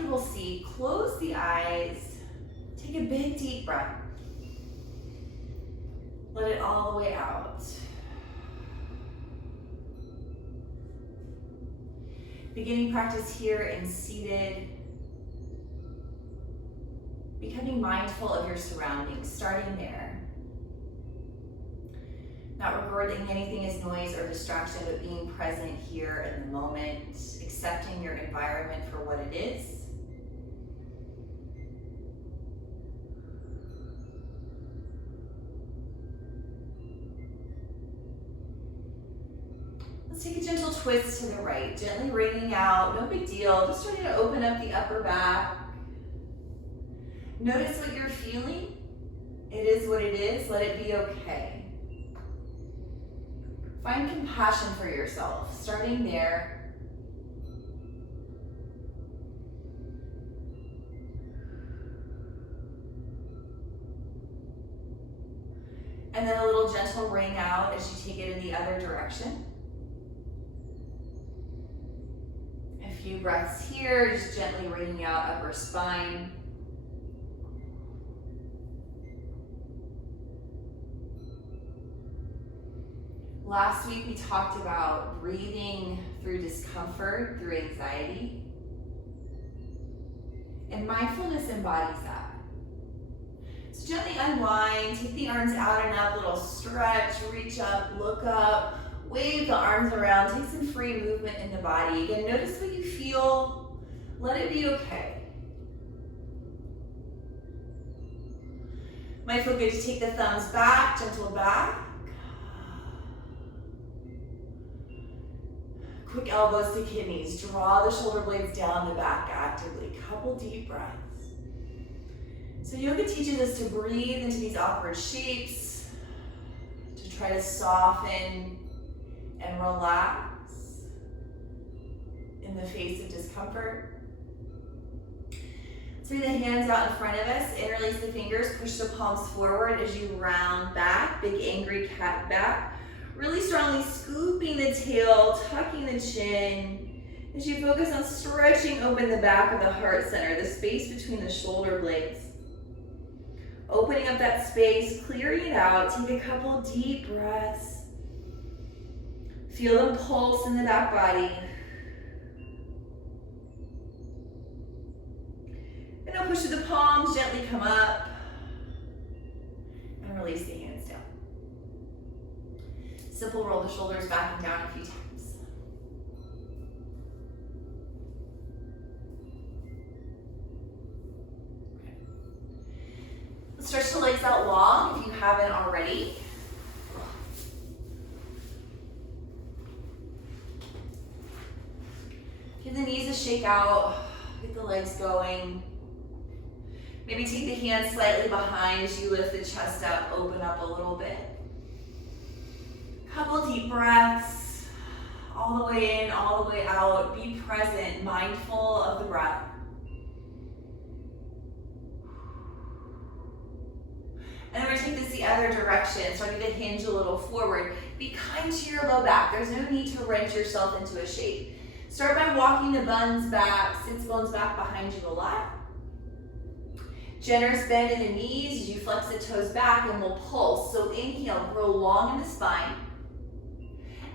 comfortable seat, close the eyes, take a big deep breath. Let it all the way out. Beginning practice here in seated. Becoming mindful of your surroundings, starting there. Not regarding anything as noise or distraction, but being present here in the moment, accepting your environment for what it is. Let's take a gentle twist to the right, gently wringing out, no big deal, just starting to open up the upper back. Notice what you're feeling. It is what it is, let it be okay. Find compassion for yourself, starting there. And then a little gentle ring out as you take it in the other direction. A few breaths here, just gently wringing out upper spine. Last week we talked about breathing through discomfort, through anxiety. And mindfulness embodies that. So gently unwind, take the arms out and up, little stretch, reach up, look up, wave the arms around, take some free movement in the body. Again, notice what you feel, let it be okay. Might feel good to take the thumbs back, gentle back. Quick elbows to kidneys. Draw the shoulder blades down the back actively. Couple deep breaths. So yoga teaches us to breathe into these awkward shapes, to try to soften and relax in the face of discomfort. So bring the hands out in front of us. Interlace the fingers. Push the palms forward as you round back. Big angry cat back. Really strongly scooping the tail, tucking the chin, as you focus on stretching open the back of the heart center, the space between the shoulder blades. Opening up that space, clearing it out, take a couple deep breaths. Feel the pulse in the back body. And now push to the palms, gently come up, and release the hands down. Simple roll the shoulders back and down a few times. Okay. Let's stretch the legs out long if you haven't already. Give the knees a shake out, get the legs going. Maybe take the hands slightly behind as you lift the chest up, open up a little bit. Couple deep breaths, all the way in, all the way out. Be present, mindful of the breath. And then we're gonna take this the other direction, starting to hinge a little forward. Be kind to your low back. There's no need to wrench yourself into a shape. Start by walking the buns back, sits bones back behind you a lot. Generous bend in the knees as you flex the toes back and we'll pulse. So inhale, grow long in the spine.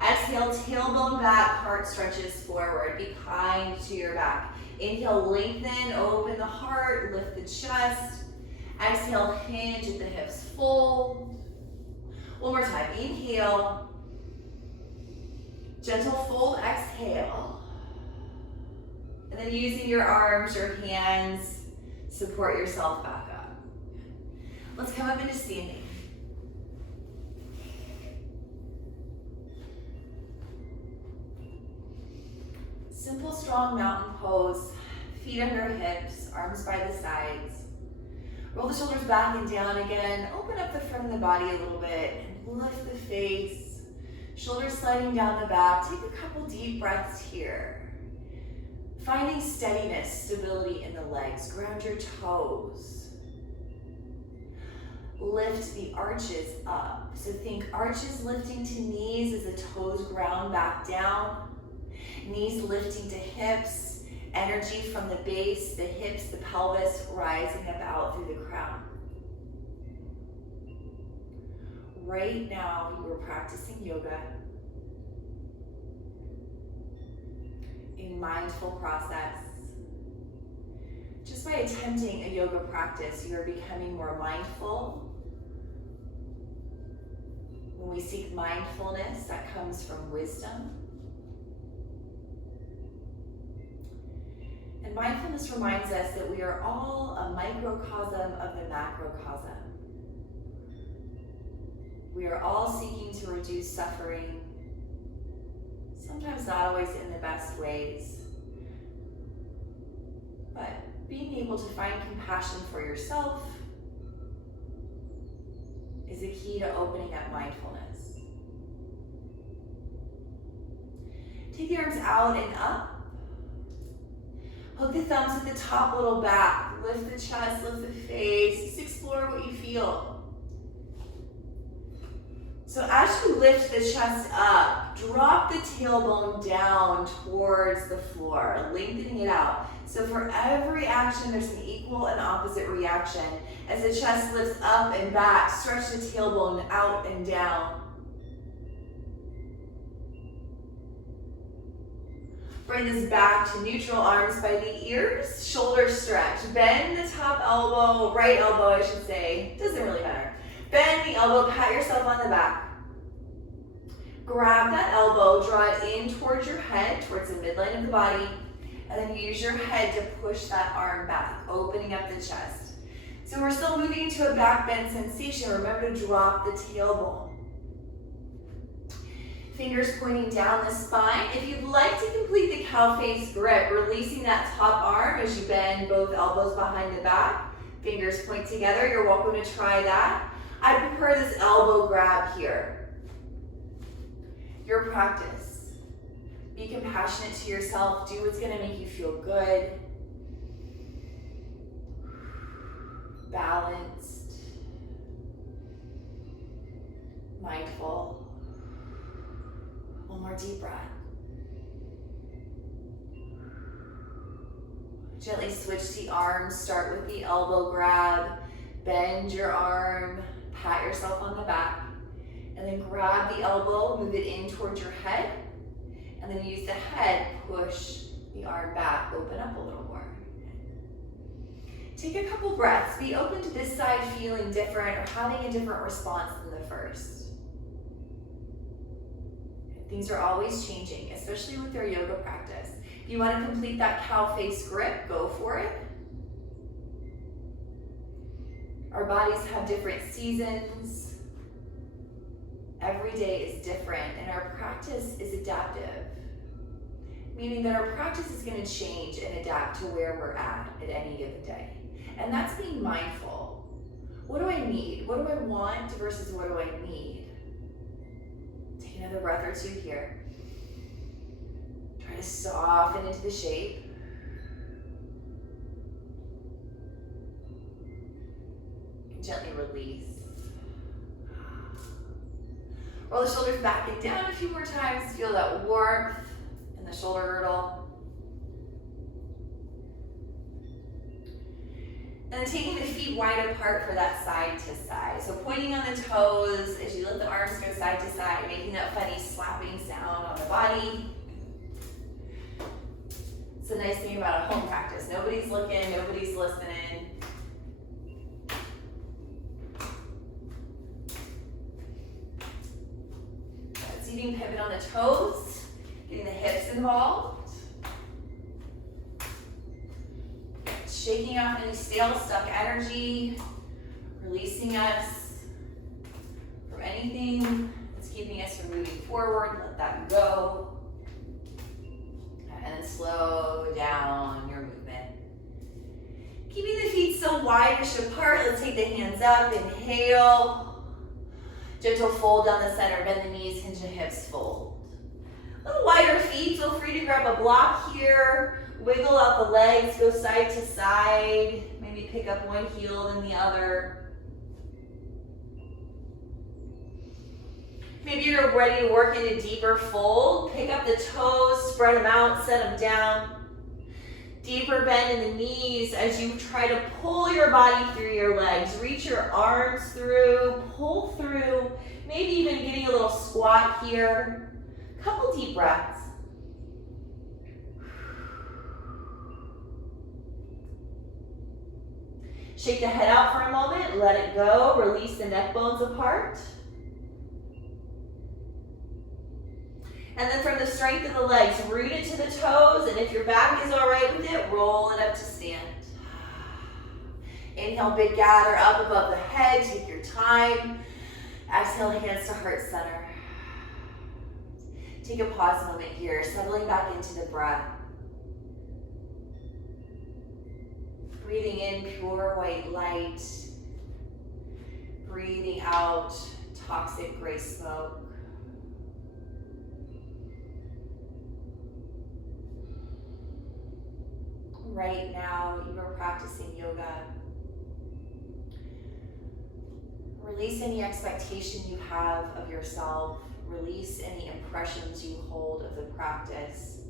Exhale, tailbone back, heart stretches forward. Be kind to your back. Inhale, lengthen, open the heart, lift the chest. Exhale, hinge at the hips, fold. One more time, inhale. Gentle fold, exhale. And then using your arms, your hands, support yourself back up. Let's come up into standing. Simple, strong mountain pose. Feet under hips, arms by the sides. Roll the shoulders back and down again. Open up the front of the body a little bit and lift the face. Shoulders sliding down the back. Take a couple deep breaths here. Finding steadiness, stability in the legs. Ground your toes. Lift the arches up. So think arches lifting to knees as the toes ground back down. Knees lifting to hips Energy from the base, the hips, the pelvis, rising up out through the crown. Right now, you are practicing yoga, a mindful process. Just by attempting a yoga practice, you are becoming more mindful. When we seek mindfulness, that comes from wisdom. And mindfulness reminds us that we are all a microcosm of the macrocosm. We are all seeking to reduce suffering, sometimes not always in the best ways. But being able to find compassion for yourself is a key to opening up mindfulness. Take the arms out and up. Hook the thumbs at the top, little back. Lift the chest, lift the face. Just explore what you feel. So as you lift the chest up, drop the tailbone down towards the floor, lengthening it out. So for every action, there's an equal and opposite reaction. As the chest lifts up and back, stretch the tailbone out and down. Bring this back to neutral, arms by the ears, shoulder stretch. Bend the top elbow, right elbow I should say, doesn't really matter. Bend the elbow, pat yourself on the back. Grab that elbow, draw it in towards your head, towards the midline of the body, and then use your head to push that arm back, opening up the chest. So we're still moving to a back bend sensation. Remember to drop the tailbone. Fingers pointing down the spine. If you'd like to complete the cow face grip, releasing that top arm as you bend both elbows behind the back, fingers point together, you're welcome to try that. I prefer this elbow grab here. Your practice. Be compassionate to yourself. Do what's gonna make you feel good. Balanced. Mindful. One more deep breath. Gently switch the arms. Start with the elbow grab. Bend your arm. Pat yourself on the back. And then grab the elbow, move it in towards your head. And then use the head, push the arm back, open up a little more. Take a couple breaths. Be open to this side feeling different or having a different response than the first. Things are always changing, especially with your yoga practice. If you want to complete that cow face grip, go for it. Our bodies have different seasons. Every day is different, and our practice is adaptive, meaning that our practice is going to change and adapt to where we're at any given day. And that's being mindful. What do I need? What do I want versus what do I need? Take another breath or two here. Try to soften into the shape. And gently release. Roll the shoulders back and down a few more times. Feel that warmth in the shoulder girdle. And then taking the feet wide apart for that side to side. So pointing on the toes as you let the arms go side to side, making that funny slapping sound on the body. It's a nice thing about a home practice. Nobody's looking, nobody's listening. Seating pivot on the toes, getting the hips involved. Shaking off any stale, stuck energy, releasing us from anything that's keeping us from moving forward. Let that go. And then slow down your movement. Keeping the feet so wide-ish apart, let's take the hands up, inhale. Gentle fold down the center, bend the knees, hinge the hips, fold. A little wider feet, feel free to grab a block here. Wiggle out the legs, go side to side. Maybe pick up one heel then the other. Maybe you're ready to work into deeper fold. Pick up the toes, spread them out, set them down. Deeper bend in the knees as you try to pull your body through your legs. Reach your arms through, pull through, maybe even getting a little squat here. Couple deep breaths. Shake the head out for a moment, let it go, release the neck bones apart. And then from the strength of the legs, root it to the toes, and if your back is all right with it, roll it up to stand. Inhale, big gather up above the head, take your time. Exhale, hands to heart center. Take a pause moment here, settling back into the breath. Breathing in pure white light. Breathing out toxic gray smoke. Right now, you are practicing yoga. Release any expectation you have of yourself. Release any impressions you hold of the practice.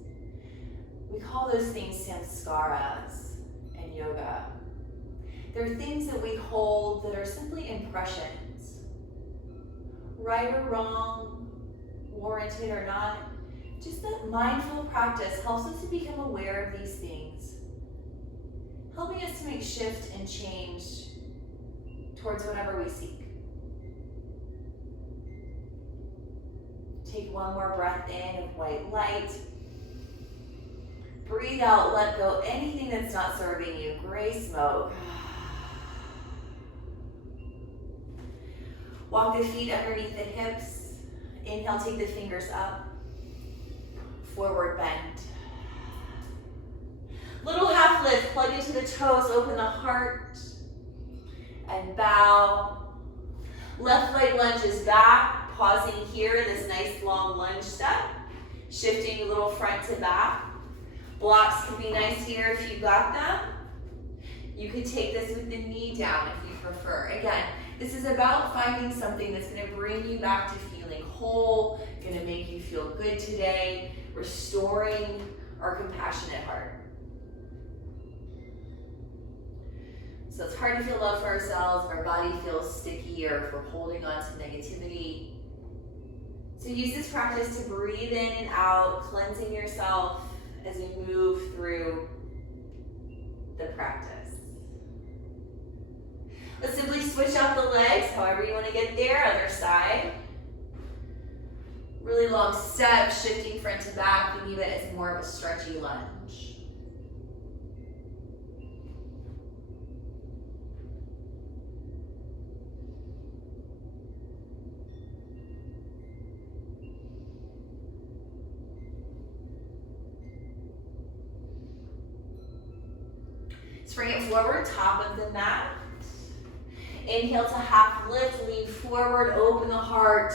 We call those things samskaras in yoga. They're things that we hold that are simply impressions. Right or wrong, warranted or not, just that mindful practice helps us to become aware of these things, helping us to make shift and change towards whatever we seek. Take one more breath in of white light. Breathe out, let go anything that's not serving you. Gray smoke. Walk the feet underneath the hips. Inhale, take the fingers up. Forward bend. Little half lift, plug into the toes, open the heart, and bow. Left leg lunges back, pausing here in this nice long lunge step. Shifting a little front to back. Blocks can be nice here if you got them. You could take this with the knee down if you prefer. Again, this is about finding something that's going to bring you back to feeling whole, going to make you feel good today, restoring our compassionate heart. So it's hard to feel love for ourselves if our body feels sticky or if we're holding on to negativity. So use this practice to breathe in and out, cleansing yourself as we move through the practice. Let's simply switch out the legs, however you want to get there. Other side. Really long step, shifting front to back. Think of it as more of a stretchy lunge. Bring it forward, top of the mat. Inhale to half lift, lean forward, open the heart.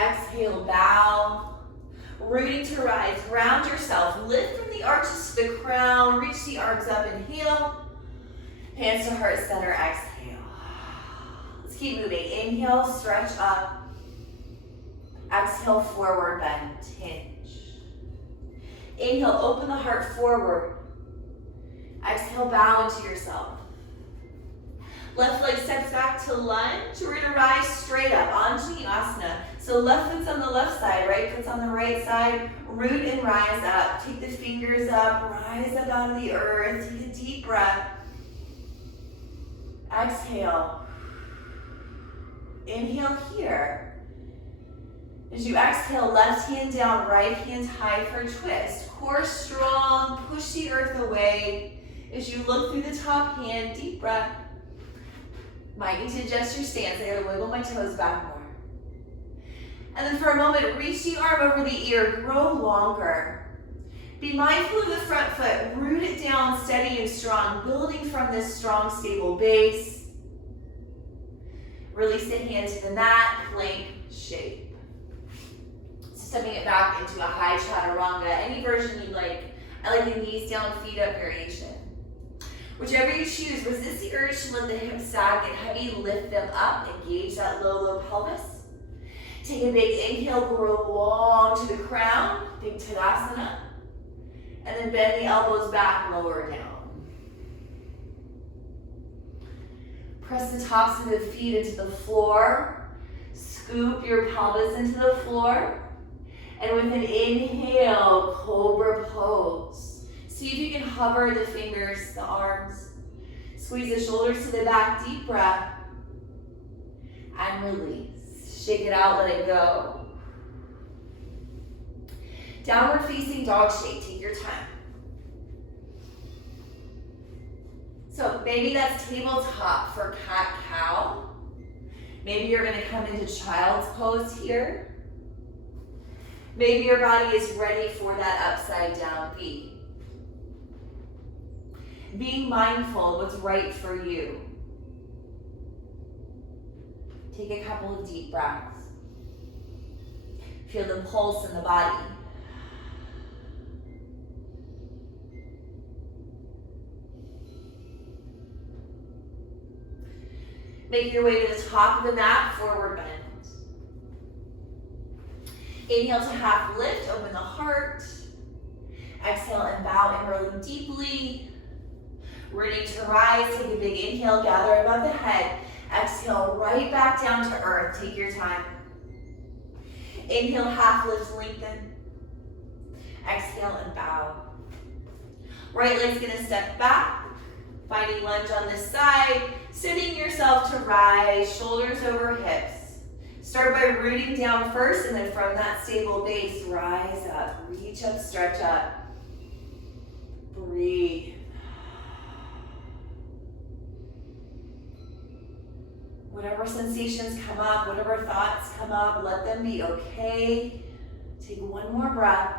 Exhale, bow. Rooting to rise, ground yourself. Lift from the arches to the crown, reach the arms up, inhale. Hands to heart center, exhale. Let's keep moving. Inhale, stretch up. Exhale, forward bend, hinge. Inhale, open the heart forward. Exhale, bow into yourself. Left leg steps back to lunge. We're gonna rise straight up, Anjaneyasana. So left foot's on the left side, right foot's on the right side. Root and rise up. Take the fingers up, rise up out of the earth. Take a deep breath. Exhale. Inhale here. As you exhale, left hand down, right hand high for a twist. Core strong, push the earth away. As you look through the top hand, deep breath. Might need to adjust your stance. I gotta wiggle my toes back more. And then for a moment, reach the arm over the ear, grow longer. Be mindful of the front foot, root it down steady and strong, building from this strong, stable base. Release the hand to the mat, plank shape. Stepping it back into a high chaturanga, any version you like. I like the knees down, feet up variation. Whichever you choose, resist the urge to let the hips sag, get heavy, lift them up, engage that low pelvis. Take a big inhale, grow long to the crown, big Tadasana. And then bend the elbows back, lower down. Press the tops of the feet into the floor. Scoop your pelvis into the floor. And with an inhale, cobra pose. See if you can hover the fingers, the arms. Squeeze the shoulders to the back, deep breath. And release. Shake it out, let it go. Downward facing dog shape, take your time. So maybe that's tabletop for cat-cow. Maybe you're gonna come into child's pose here. Maybe your body is ready for that upside down V. Being mindful of what's right for you. Take a couple of deep breaths. Feel the pulse in the body. Make your way to the top of the mat, forward bend. Inhale to half lift, open the heart. Exhale and bow, inhaling deeply. Ready to rise, take a big inhale, gather above the head. Exhale right back down to earth, take your time. Inhale, half lift, lengthen. Exhale and bow. Right leg's gonna step back, finding lunge on this side, sitting yourself to rise, shoulders over hips. Start by rooting down first, and then from that stable base, rise up, reach up, stretch up. Breathe. Whatever sensations come up, whatever thoughts come up, let them be okay. Take one more breath.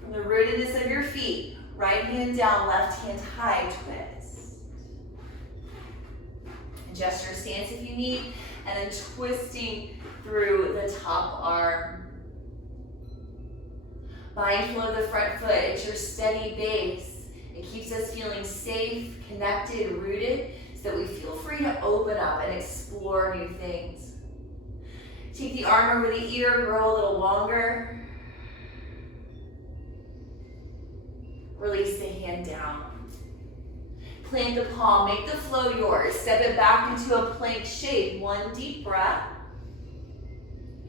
From the rootedness of your feet, right hand down, left hand high, twist. Adjust your stance if you need, and then twisting through the top arm. Mindful of the front foot, it's your steady base. It keeps us feeling safe, connected, rooted, so that we feel free to open up and explore new things. Take the arm over the ear, grow a little longer. Release the hand down. Plant the palm, make the flow yours. Step it back into a plank shape. One deep breath.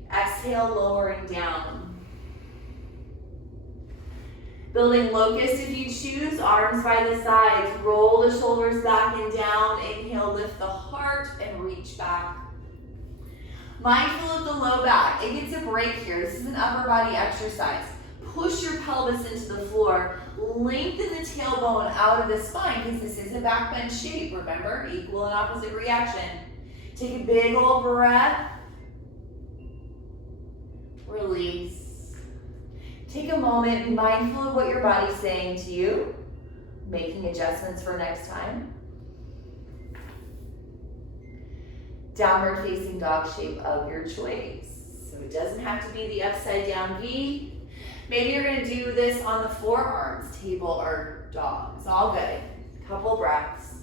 Exhale, lowering down. Building locust if you choose, arms by the sides. Roll the shoulders back and down. Inhale, lift the heart and reach back. Mindful of the low back. It gets a break here. This is an upper body exercise. Push your pelvis into the floor. Lengthen the tailbone out of the spine because this is a back bend shape. Remember, equal and opposite reaction. Take a big old breath. Release. Take a moment, be mindful of what your body's saying to you, making adjustments for next time. Downward facing dog shape of your choice. So it doesn't have to be the upside down V. Maybe you're gonna do this on the forearms, table or dog. It's all good. Couple breaths.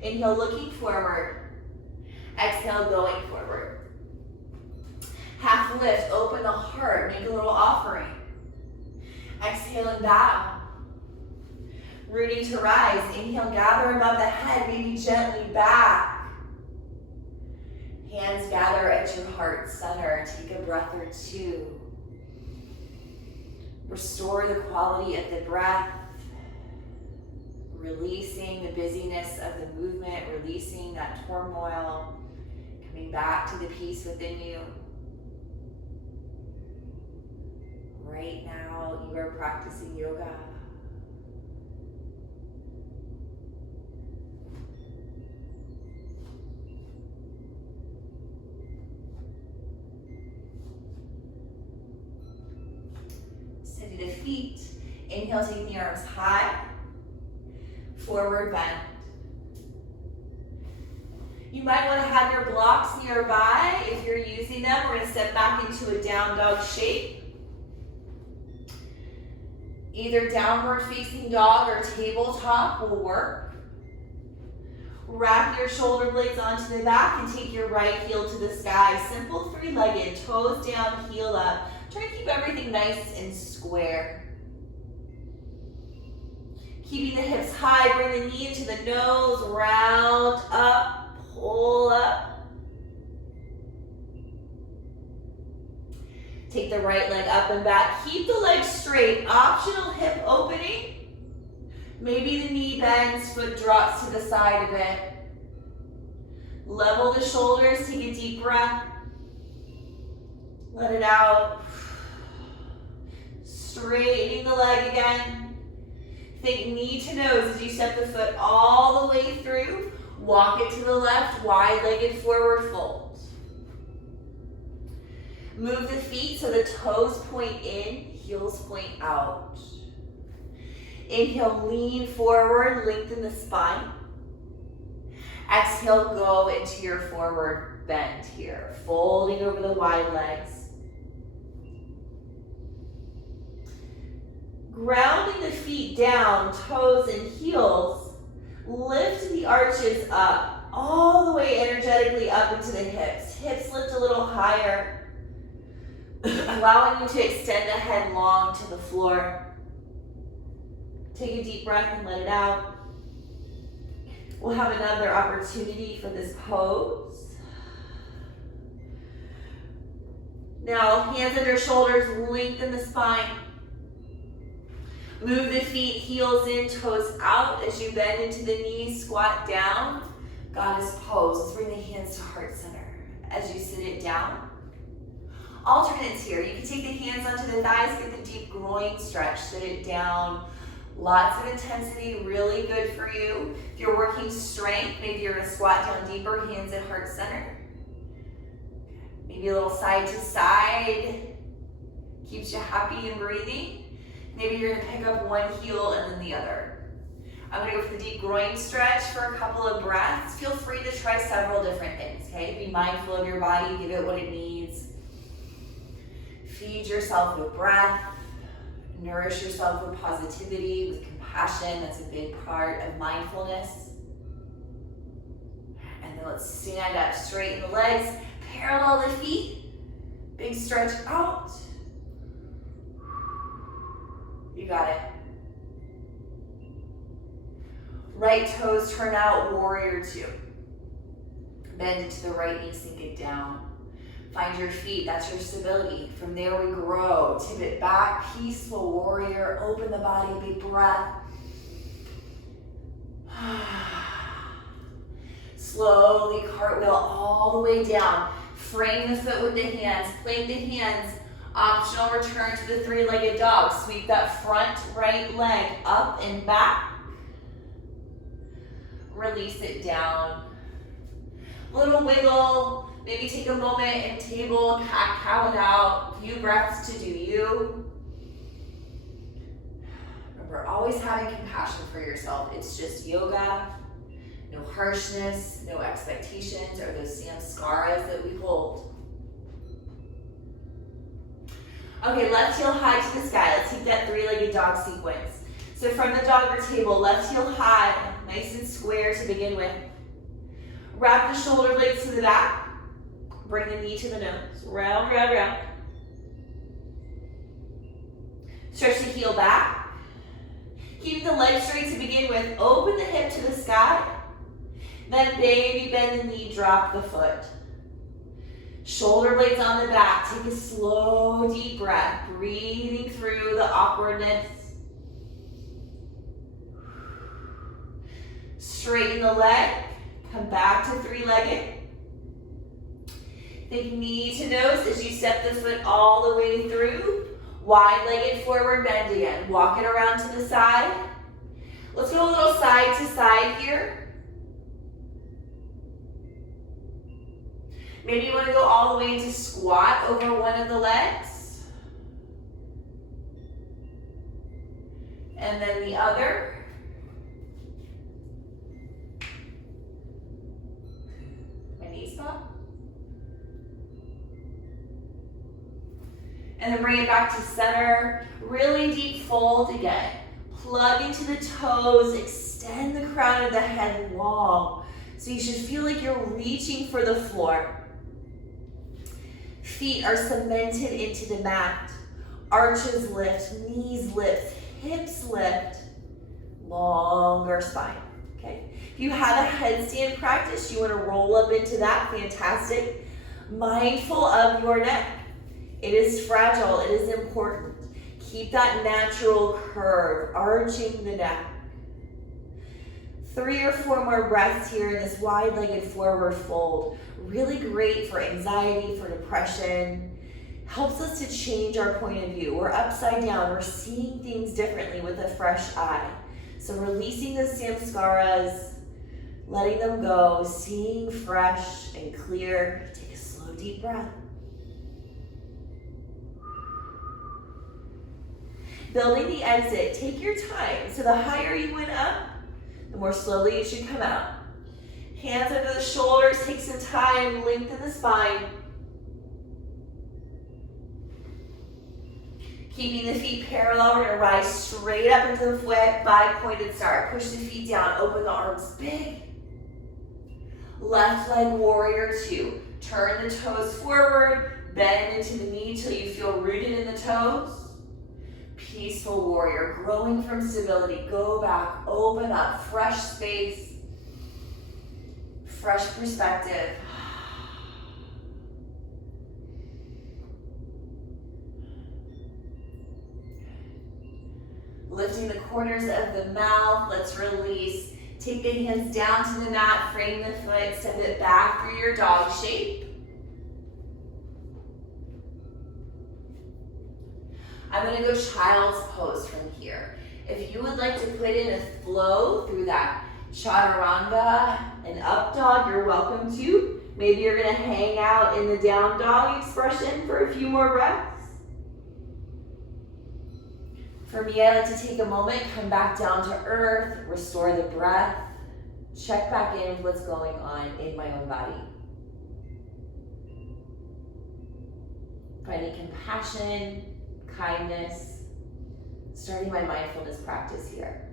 Inhale, looking forward. Exhale, going forward. Half lift, open the heart, make a little offering. Exhale and bow. Rooting to rise. Inhale, gather above the head, maybe gently back. Hands gather at your heart center. Take a breath or two. Restore the quality of the breath. Releasing the busyness of the movement, releasing that turmoil, coming back to the peace within you. Right now, you are practicing yoga. Steady the feet. Inhale, taking the arms high. Forward bend. You might want to have your blocks nearby. If you're using them, we're going to step back into a down dog shape. Either downward facing dog or tabletop will work. Wrap your shoulder blades onto the back and take your right heel to the sky. Simple three-legged, toes down, heel up. Try to keep everything nice and square. Keeping the hips high, bring the knee into the nose, round up, pull up. Take the right leg up and back. Keep the leg straight. Optional hip opening. Maybe the knee bends, foot drops to the side a bit. Level the shoulders, take a deep breath. Let it out. Straightening the leg again. Think knee to nose as you step the foot all the way through. Walk it to the left, wide-legged forward fold. Move the feet so the toes point in, heels point out. Inhale, lean forward, lengthen the spine. Exhale, go into your forward bend here, folding over the wide legs. Grounding the feet down, toes and heels, lift the arches up, all the way energetically up into the hips. Hips lift a little higher, allowing you to extend the head long to the floor. Take a deep breath and let it out. We'll have another opportunity for this pose. Now, hands under shoulders, lengthen the spine. Move the feet, heels in, toes out as you bend into the knees, squat down. Goddess pose. Let's bring the hands to heart center as you sit it down. Alternates here. You can take the hands onto the thighs, get the deep groin stretch, sit it down. Lots of intensity, really good for you. If you're working strength, maybe you're gonna squat down deeper, hands at heart center. Maybe a little side to side, keeps you happy and breathing. Maybe you're gonna pick up one heel and then the other. I'm gonna go for the deep groin stretch for a couple of breaths. Feel free to try several different things, okay? Be mindful of your body, give it what it needs. Feed yourself with breath. Nourish yourself with positivity, with compassion. That's a big part of mindfulness. And then let's stand up, straighten the legs, parallel the feet. Big stretch out. You got it. Right toes turn out, warrior two. Bend into the right knee, sink it down. Find your feet, that's your stability. From there we grow, tip it back, peaceful warrior, open the body, big breath. Slowly cartwheel all the way down. Frame the foot with the hands, plank the hands. Optional return to the three-legged dog. Sweep that front right leg up and back. Release it down. Little wiggle. Maybe take a moment and table, cat-cow it out. Few breaths to do you. Remember, always having compassion for yourself. It's just yoga. No harshness, no expectations, or those samskaras that we hold. Okay, left heel high to the sky. Let's take that three-legged dog sequence. So from the dog or table, left heel high, nice and square to begin with. Wrap the shoulder blades to the back. Bring the knee to the nose. Round, round, round. Stretch the heel back. Keep the leg straight to begin with. Open the hip to the sky. Then baby bend the knee, drop the foot. Shoulder blades on the back. Take a slow, deep breath. Breathing through the awkwardness. Straighten the leg. Come back to three-legged. Think knee to nose as you step the foot all the way through. Wide-legged forward bend again. Walk it around to the side. Let's go a little side to side here. Maybe you want to go all the way into squat over one of the legs. And then the other. My knee spot. And then bring it back to center. Really deep fold again. Plug into the toes. Extend the crown of the head long. So you should feel like you're reaching for the floor. Feet are cemented into the mat. Arches lift, knees lift, hips lift. Longer spine, okay? If you have a headstand practice, you want to roll up into that, fantastic. Mindful of your neck. It is fragile, it is important. Keep that natural curve, arching the neck. 3 or 4 more breaths here in this wide-legged forward fold. Really great for anxiety, for depression. Helps us to change our point of view. We're upside down, we're seeing things differently with a fresh eye. So releasing those samskaras, letting them go, seeing fresh and clear. Take a slow, deep breath. Building the exit, take your time. So the higher you went up, the more slowly you should come out. Hands under the shoulders, take some time, lengthen the spine. Keeping the feet parallel, we're gonna rise straight up into the foot, 5-pointed star. Push the feet down, open the arms big. Left leg warrior 2. Turn the toes forward, bend into the knee till you feel rooted in the toes. Peaceful warrior, growing from stability. Go back, open up, fresh space, fresh perspective. Lifting the corners of the mouth, let's release. Take the hands down to the mat, frame the foot, step it back through your dog shape. I'm gonna go child's pose from here. If you would like to put in a flow through that chaturanga and up dog, you're welcome to. Maybe you're gonna hang out in the down dog expression for a few more breaths. For me, I like to take a moment, come back down to earth, restore the breath, check back in with what's going on in my own body. Finding compassion, kindness, starting my mindfulness practice here.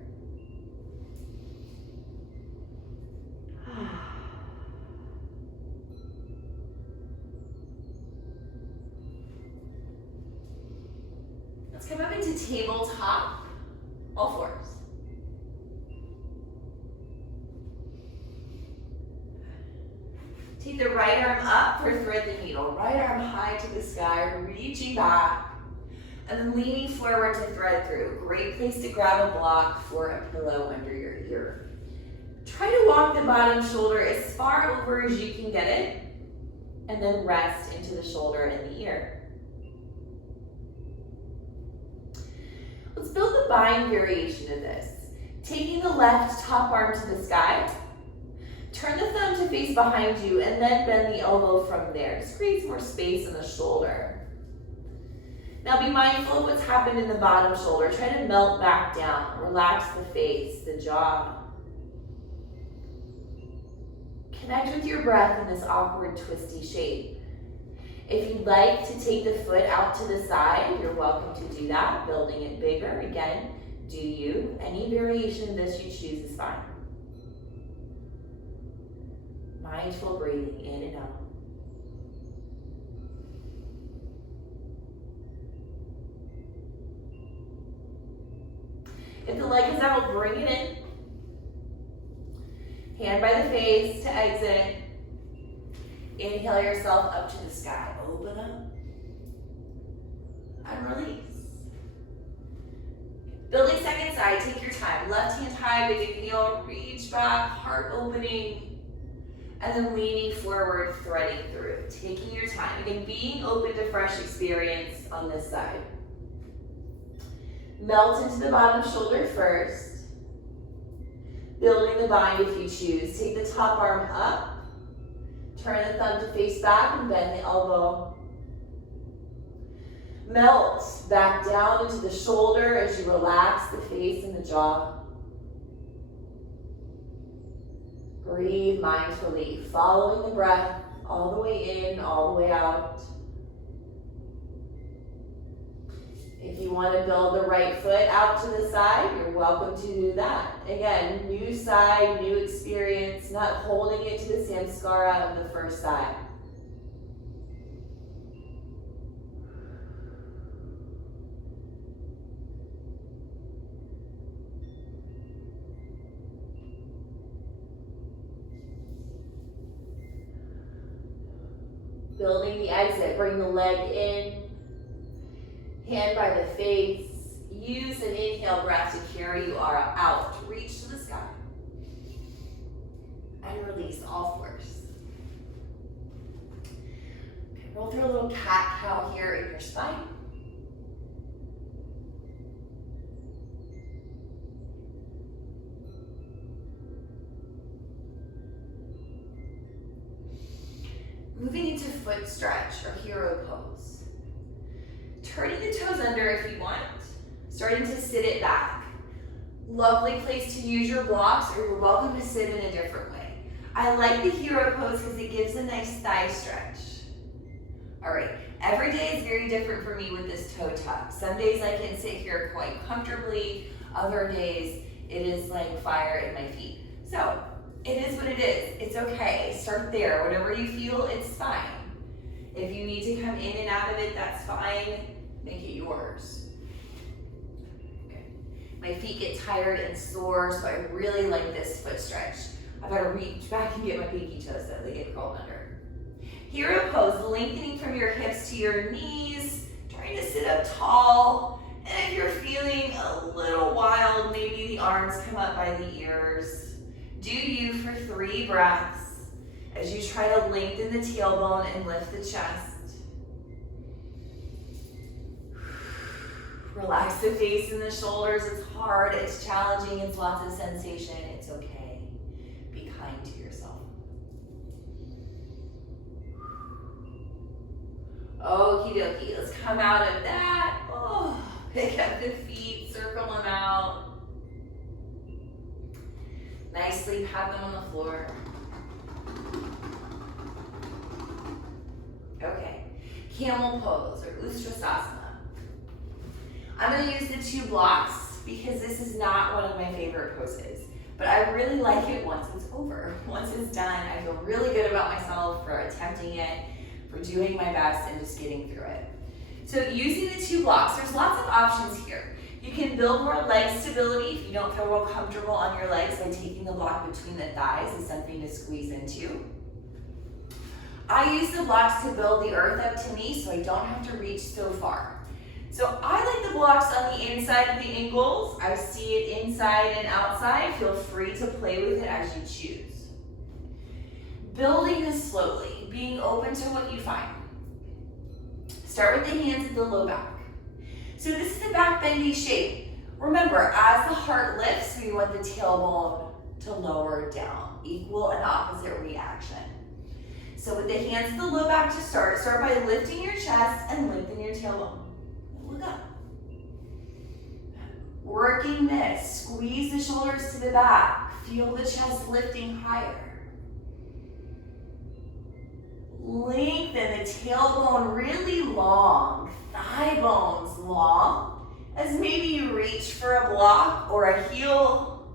Let's come up into tabletop, all fours. Take the right arm up for thread the needle. Right arm high to the sky, reaching back. And then leaning forward to thread through. Great place to grab a block for a pillow under your ear. Try to walk the bottom shoulder as far over as you can get it, and then rest into the shoulder and the ear. Let's build the bind variation of this. Taking the left top arm to the sky, turn the thumb to face behind you, and then bend the elbow from there. Just creates more space in the shoulder. Now be mindful of what's happened in the bottom shoulder. Try to melt back down. Relax the face, the jaw. Connect with your breath in this awkward, twisty shape. If you'd like to take the foot out to the side, you're welcome to do that, building it bigger. Again, do you. Any variation of this you choose is fine. Mindful breathing in and out. If the leg is out, bring it in. Hand by the face to exit. Inhale yourself up to the sky. Open up and release. Building second side, take your time. Left hand high, big inhale, reach back, heart opening, and then leaning forward, threading through. Taking your time. Again, being open to fresh experience on this side. Melt into the bottom shoulder first. Building the bind if you choose. Take the top arm up. Turn the thumb to face back and bend the elbow. Melt back down into the shoulder as you relax the face and the jaw. Breathe mindfully, following the breath all the way in, all the way out. If you want to build the right foot out to the side, you're welcome to do that. Again, new side, new experience, not holding it to the samskara of the first side. Building the exit, bring the leg in, hand by the face. Use an inhale breath to carry you out. Reach to the sky. And release all fours. Okay, roll through a little cat-cow here in your spine. Moving into foot stretch or hero pose. Turning the toes under if you want. Starting to sit it back. Lovely place to use your blocks, or you're welcome to sit in a different way. I like the hero pose because it gives a nice thigh stretch. All right, every day is very different for me with this toe tuck. Some days I can sit here quite comfortably. Other days it is like fire in my feet. So it is what it is. It's okay. Start there. Whatever you feel, it's fine. If you need to come in and out of it, that's fine. Make it yours. Okay. My feet get tired and sore, so I really like this foot stretch. I've got to reach back and get my pinky toes so they get curled under. Hero pose, lengthening from your hips to your knees, trying to sit up tall. And if you're feeling a little wild, maybe the arms come up by the ears. Do you for 3 breaths as you try to lengthen the tailbone and lift the chest. Relax the face and the shoulders. It's hard, it's challenging, it's lots of sensation. It's okay. Be kind to yourself. Okie dokie, let's come out of that. Oh, pick up the feet, circle them out. Nicely pat them on the floor. Okay, camel pose or Ustrasasana. I'm gonna use the 2 blocks because this is not one of my favorite poses, but I really like it once it's over. Once it's done, I feel really good about myself for attempting it, for doing my best and just getting through it. So using the 2 blocks, there's lots of options here. You can build more leg stability if you don't feel real comfortable on your legs by taking the block between the thighs as something to squeeze into. I use the blocks to build the earth up to me so I don't have to reach so far. So I like the blocks on the inside of the ankles. I see it inside and outside. Feel free to play with it as you choose. Building this slowly, being open to what you find. Start with the hands at the low back. So this is the back bendy shape. Remember, as the heart lifts, we want the tailbone to lower down. Equal and opposite reaction. So with the hands at the low back to start by lifting your chest and lengthen your tailbone. Look up. Working this, squeeze the shoulders to the back. Feel the chest lifting higher. Lengthen the tailbone really long, thigh bones long, as maybe you reach for a block or a heel,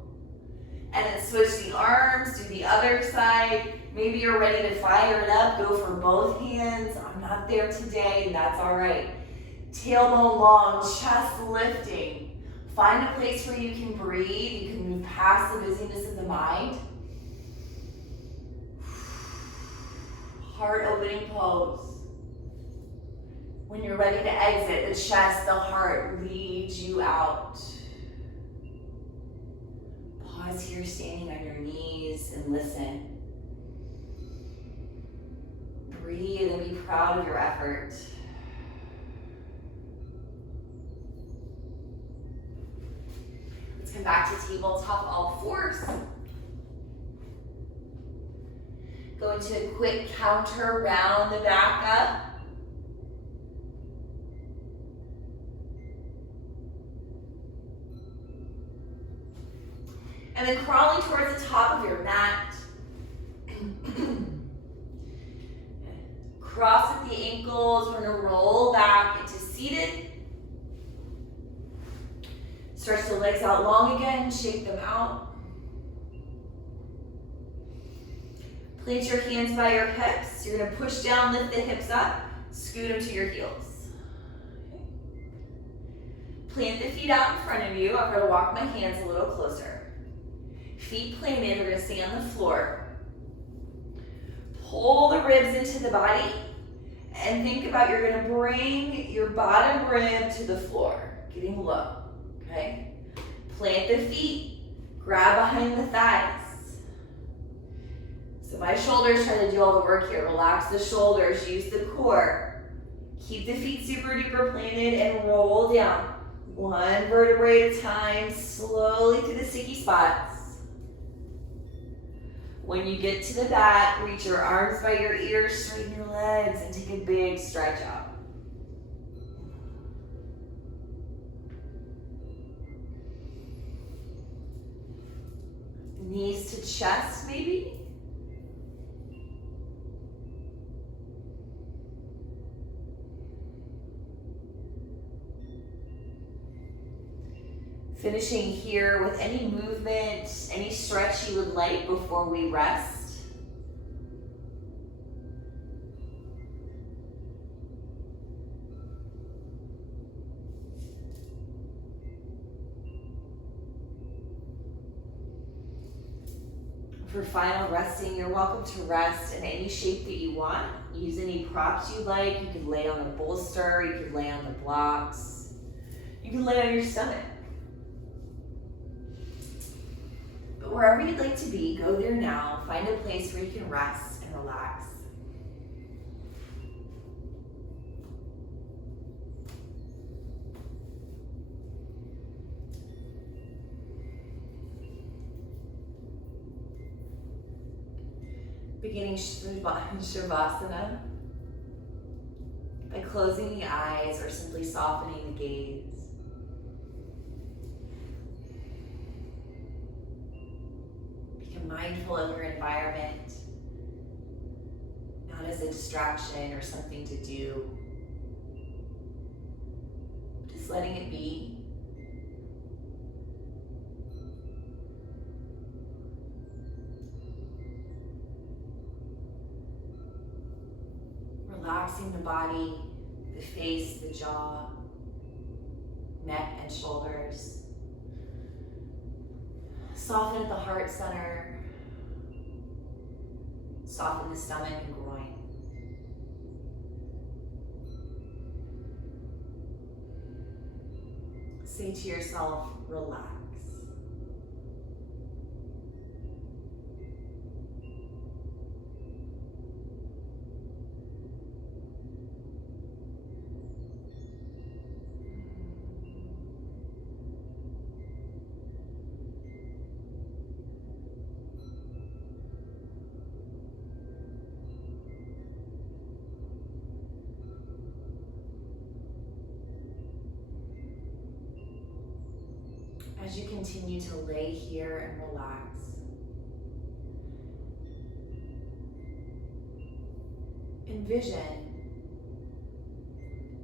and then switch the arms, do the other side. Maybe you're ready to fire it up, go for both hands. I'm not there today, and that's all right. Tailbone long, chest lifting. Find a place where you can breathe. You can move past the busyness of the mind. Heart opening pose. When you're ready to exit, the chest, the heart leads you out. Pause here, standing on your knees, and listen. Breathe and be proud of your effort. Let's come back to tabletop all 4s. Go into a quick counter, round the back up. And then crawling towards the top of your mat. Cross at the ankles, we're gonna roll back into seated. Stretch the legs out long again, shake them out. Plant your hands by your hips. You're gonna push down, lift the hips up, scoot them to your heels. Plant the feet out in front of you. I'm gonna walk my hands a little closer. Feet planted, we're gonna stay on the floor. Pull the ribs into the body and think about you're gonna bring your bottom rib to the floor, getting low, okay? Plant the feet, grab behind the thighs. So my shoulders try to do all the work here. Relax the shoulders, use the core. Keep the feet super duper planted and roll down. One vertebrae at a time, slowly to the sticky spots. When you get to the back, reach your arms by your ears, straighten your legs, and take a big stretch out. Knees to chest, maybe. Finishing here with any movement, any stretch you would like before we rest. For final resting, you're welcome to rest in any shape that you want. Use any props you like. You could lay on the bolster, you could lay on the blocks. You can lay on your stomach. But wherever you'd like to be, go there now. Find a place where you can rest and relax. Beginning Shavasana by closing the eyes or simply softening the gaze. Become mindful of your environment, not as a distraction or something to do, just letting it be. Relaxing the body, the face, the jaw, neck and shoulders. Soften at the heart center. Soften the stomach and groin. Say to yourself, relax. As you continue to lay here and relax, envision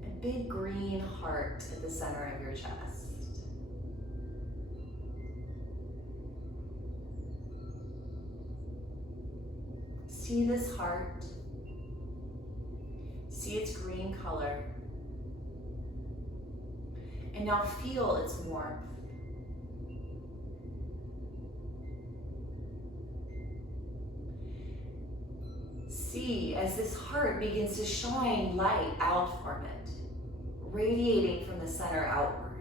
a big green heart at the center of your chest. See this heart, see its green color, and now feel its warmth. See as this heart begins to shine light out from it, radiating from the center outward.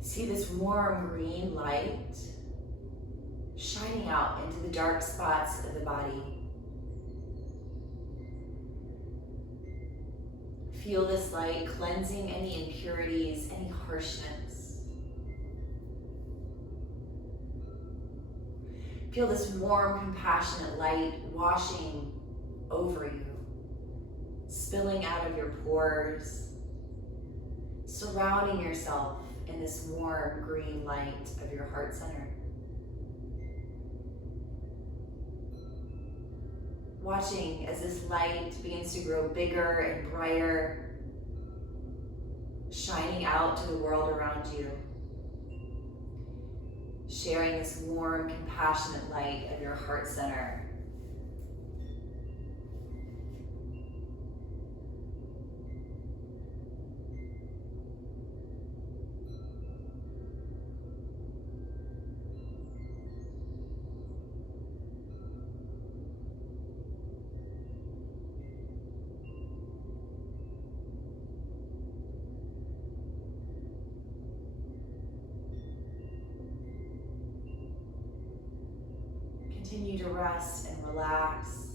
See this warm green light shining out into the dark spots of the body. Feel this light cleansing any impurities, any harshness. Feel this warm, compassionate light washing over you, spilling out of your pores, surrounding yourself in this warm green light of your heart center. Watching as this light begins to grow bigger and brighter, shining out to the world around you, sharing this warm, compassionate light of your heart center. Continue to rest and relax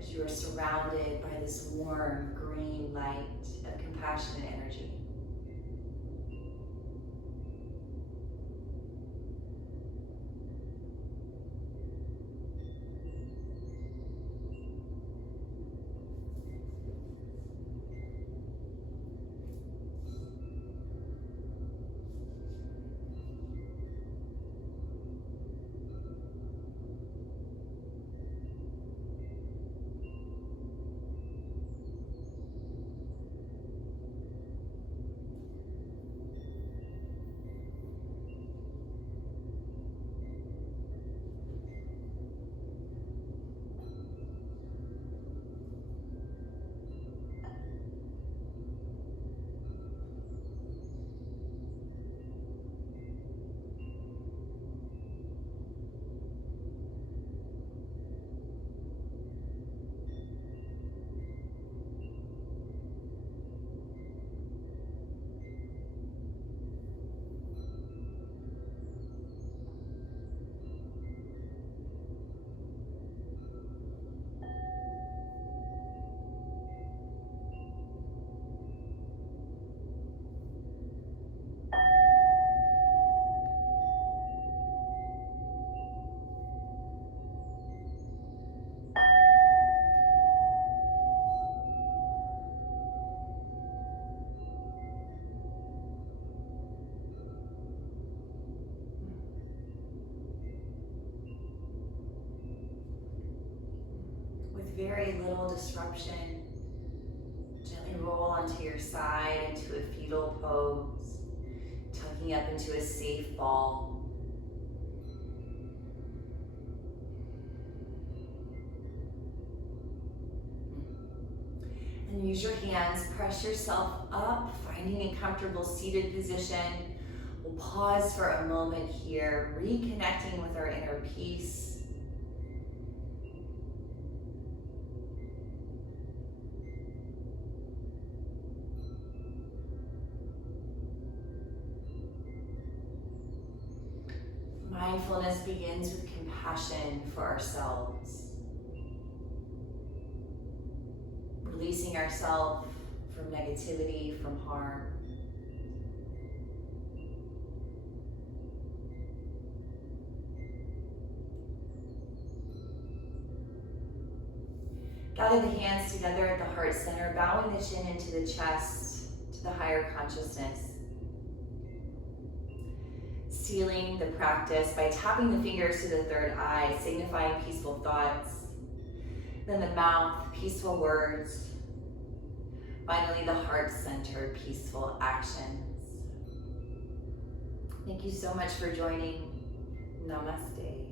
as you are surrounded by this warm green light of compassionate energy. Very little disruption, gently roll onto your side into a fetal pose, tucking up into a safe ball. And use your hands, press yourself up, finding a comfortable seated position. We'll pause for a moment here, reconnecting with our inner peace. Mindfulness begins with compassion for ourselves, releasing ourselves from negativity, from harm. Gather the hands together at the heart center, bowing the chin into the chest, to the higher consciousness. Sealing the practice by tapping the fingers to the third eye, signifying peaceful thoughts. Then the mouth, peaceful words. Finally, the heart center, peaceful actions. Thank you so much for joining. Namaste.